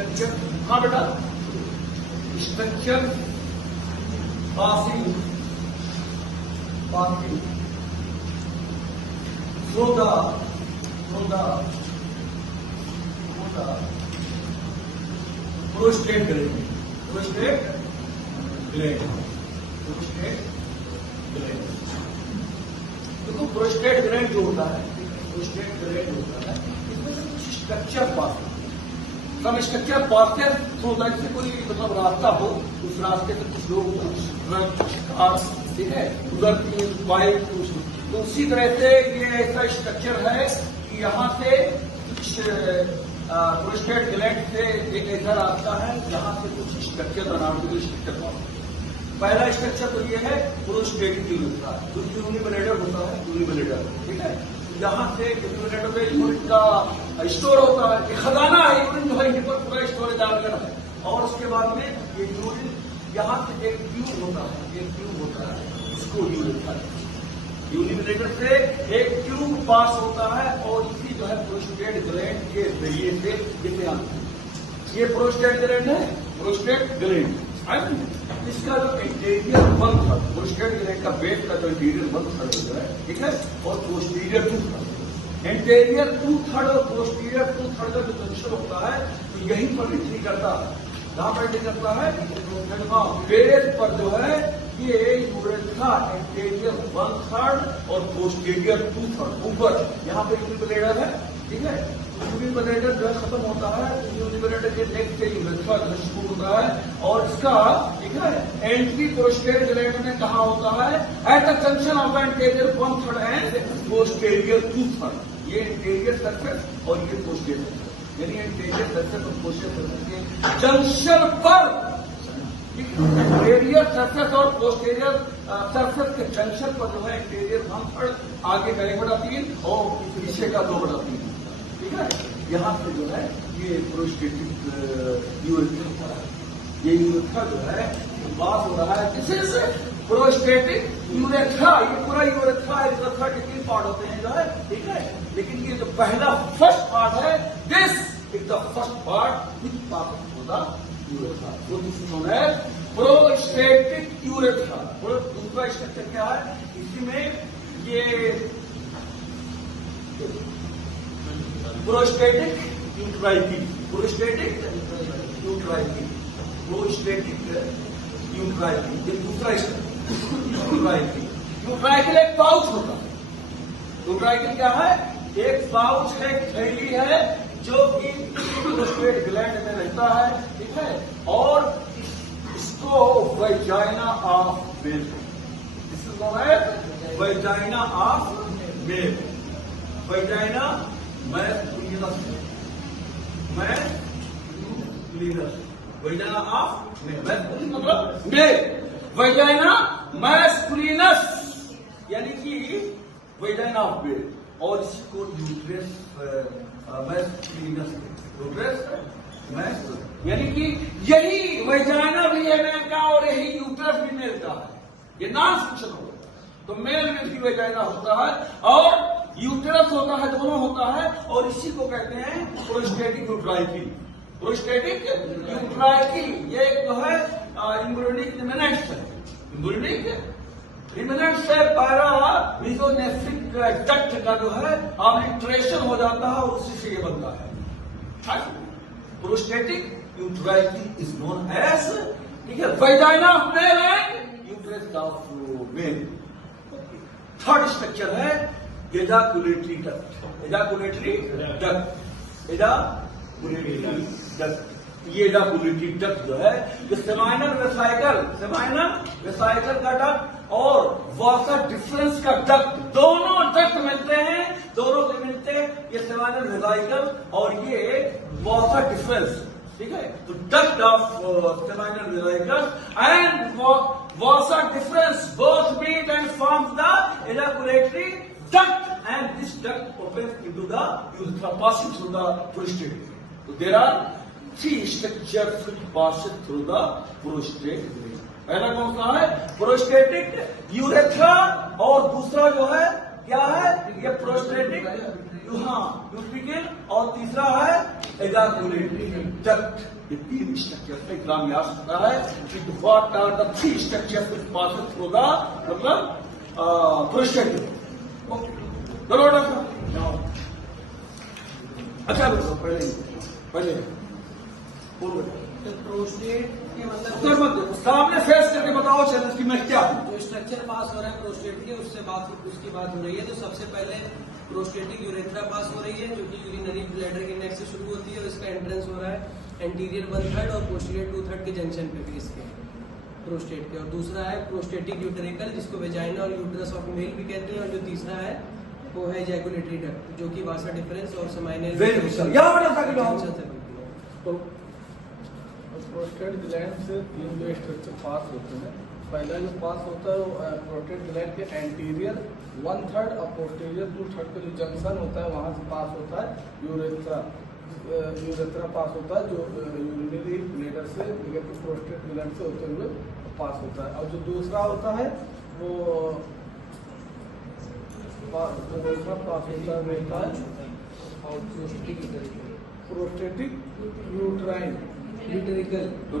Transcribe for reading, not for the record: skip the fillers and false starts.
Structure, हाँ बेटा, structure passing through the prostate gland. देखो प्रोस्टेट ग्लैंड जो होता है, इसमें से कुछ स्ट्रक्चर पास होता है। सब स्ट्रक्चर पास थ्रू दैट से कोई मतलब रास्ता हो, उस रास्ते से कुछ लोग ठीक है गुजरती है बाइक, तो उसी तरह से ये ऐसा स्ट्रक्चर है कि यहाँ से कुछ प्रोस्टेट ग्लैंड से एक ऐसा रास्ता है जहाँ से कुछ स्ट्रक्चर बना स्ट्रक्चर। पहला स्ट्रक्चर तो ये है प्रोस्टेट यूरेथ्रा, जो यूनिबलेडर होता है, यूनिबलेडर, ठीक है। यहाँ से यूनिबलेडर में यूरिन का स्टोर होता है, खजाना है, यूरिन जो है यहाँ पर पूरा स्टोरेज आकर है। और उसके बाद में ये यूरिन यहाँ से एक ट्यूब होता है, इसको यूरेथ्रा, यूनिबलेडर से एक ट्यूब पास होता है और इसी जो है प्रोस्टेट ग्लैंड के जरिए से इसे आता है। ये प्रोस्टेट ग्लैंड है, प्रोस्टेट ग्लैंड। इसका जो इंटीरियर 1/3, प्रोस्टेट ग्लैंड का बेस का जो इंटीरियर 1/3 होता है, ठीक है, और पोस्टीरियर 2/3, इंटीरियर 2/3 और पोस्टीरियर 2/3 का जो जंक्शन होता है, तो यहीं पर एंट्री करता है। कहाँ पर एंट्री करता है? बेस पर जो है ये यूरेथ्रा इंटीरियर 1/3 और पोस्टीरियर 2/3 ऊपर, यहाँ पे यूनिबलेडर है, ठीक है। यूनिबलेडर जो है खत्म होता है, यूनिबलेडर के नेक से यूरेथ्रा जो शुरू होता है और इसका, ठीक है, एंट्री प्रोस्टेट ग्लैंड में कहाँ होता है? At the junction of interior 1/3 and posterior 2/3। ये इंटीरियर सरफेस और ये पोस्टीरियर सरफेस, यानी इंटीरियर सरफेस और पोस्टीरियर सरफेस के जंक्शन पर, इंटीरियर सरफेस और पोस्टीरियर सरफेस के जंक्शन पर जो है इंटीरियर 1/3 आगे का 1/3 और पीछे का 2/3, ठीक है। यहाँ से जो है ये प्रोस्टेटिक यूरेथ्रा है, ये यूरेथ्रा जो है पास हो रहा है, किससे? Prostatic urethra. ये पूरा यूरेथ्रा है, 33 पार्ट होते हैं जो है, ठीक है। लेकिन ये जो पहला फर्स्ट पार्ट है, this is the first part which pass through the urethra, वो नोन एज प्रोस्टेटिक यूरेथ्रा। दूसरा स्ट्रक्चर क्या है? इसी में ये प्रोस्टेटिक यूट्राइकी, ये दूसरा यूट्राइकी। यूट्राइकल एक पाउच होता है। यूट्राइकल क्या है? एक पाउच है, थैली है, जो कि प्रोस्टेट ग्लैंड में रहता है, ठीक है। और इसको वैजाइना ऑफ मेल, इसको है vagina of male, vagina masculinus, vagina of male, masculine मतलब मेल, वैजाइना मैस्कुलिनस यानी कि वैजाइना ऑफ मेल, और इसी को यूट्रस मैस्कुलिनस, यानी कि यही वैजाइना भी है मेल का और यही यूट्रस भी मेल का है। ये नॉन फिक्शन होगा, तो मेल में भी वैजाइना होता है और यूट्रस होता है, दोनों होता है, और इसी को कहते हैं प्रोस्टेटिक यूट्राइकी। प्रोस्टेटिक यूट्राइकी ये जो है इम्ब्रियोनिक रिमेनेंट्स है, इम्ब्रियोनिक रिमेनेंट्स से पैरा मीजोनेफ्रिक डक्ट का जो है ऑब्लिटरेशन हो जाता है और उसी से ये बनता है। प्रोस्टेटिक यूट्राइकी इज नोन एज, ठीक है, vagina of male and uterus of male. Third structure है एजाकुलेटरी डक्ट, एजाकुलेटरी डक्ट, एजाकुलेटरी डक्ट। ये एजाकुलेटरी डक्ट जो है, ये सेमाइनल वेसाइकल का डक्ट और वासा डिफरेंस का डक्ट, दोनों डक्ट मिलते हैं, दोनों के मिलते हैं, ये सेमाइनल वेसाइकल और ये वासा डिफरेंस, ठीक है। तो duct of seminal vesicle and vasa deferens both meet and form the ejaculatory duct, and this duct opens into the urethra, passing through the prostate. So there are three structures which pass through the prostate. पहला कौन सा है? Prostatic urethra, और दूसरा जो है क्या है? ये प्रोस्टेटिक यूट्रिकल, और तीसरा है ejaculatory duct. ये 3 स्ट्रक्चर पे एग्जाम में आ सकता है कि what are the 3 structure which passes through the मतलब प्रोस्टेट। चलो डॉक्टर अच्छा पहले बोलो तो प्रोस्टेट के उत्तर मतलब मत सामने फेस करके बताओ चैलेंज की मैं क्या हूँ। जो स्ट्रक्चर पास हो रहा है प्रोस्टेट के उसकी बात हो रही है। तो सबसे पहले प्रोस्टेटिक यूरेथ्रा पास हो रही है जो कि यूरिनरी ब्लैडर के नेक से शुरू होती है और इसका एंट्रेंस हो रहा है एंटीरियर 1/3 और पोस्टीरियर 2/3 के जंक्शन पे भी इसके प्रोस्टेट के। और दूसरा है प्रोस्टेटिक यूटेरिकल जिसको वेजाइना और यूट्रस ऑफ मेल भी कहते हैं। और जो तीसरा है वो है इजैकुलेटरी डक्ट जो कि वासा डिफरेंस और सेमाइनल यहाँ बता सकते प्रोस्टेट ग्लैंड से 3 जो स्ट्रक्चर पास होते हैं। पहला जो पास होता है वो प्रोस्टेट ग्लैंड के एंटीरियर 1/3 और पोस्टीरियर 2/3 का जो जंक्शन होता है वहाँ से पास होता है यूरेथ्रा पास होता है जो यूरिनरी ब्लैडर से प्रोस्टेट ग्लैंड से होते हुए पास होता है। और जो दूसरा होता है वो दूसरा पास होता है और प्रोस्टेटिक यूट्राइन यूटेरिकल तो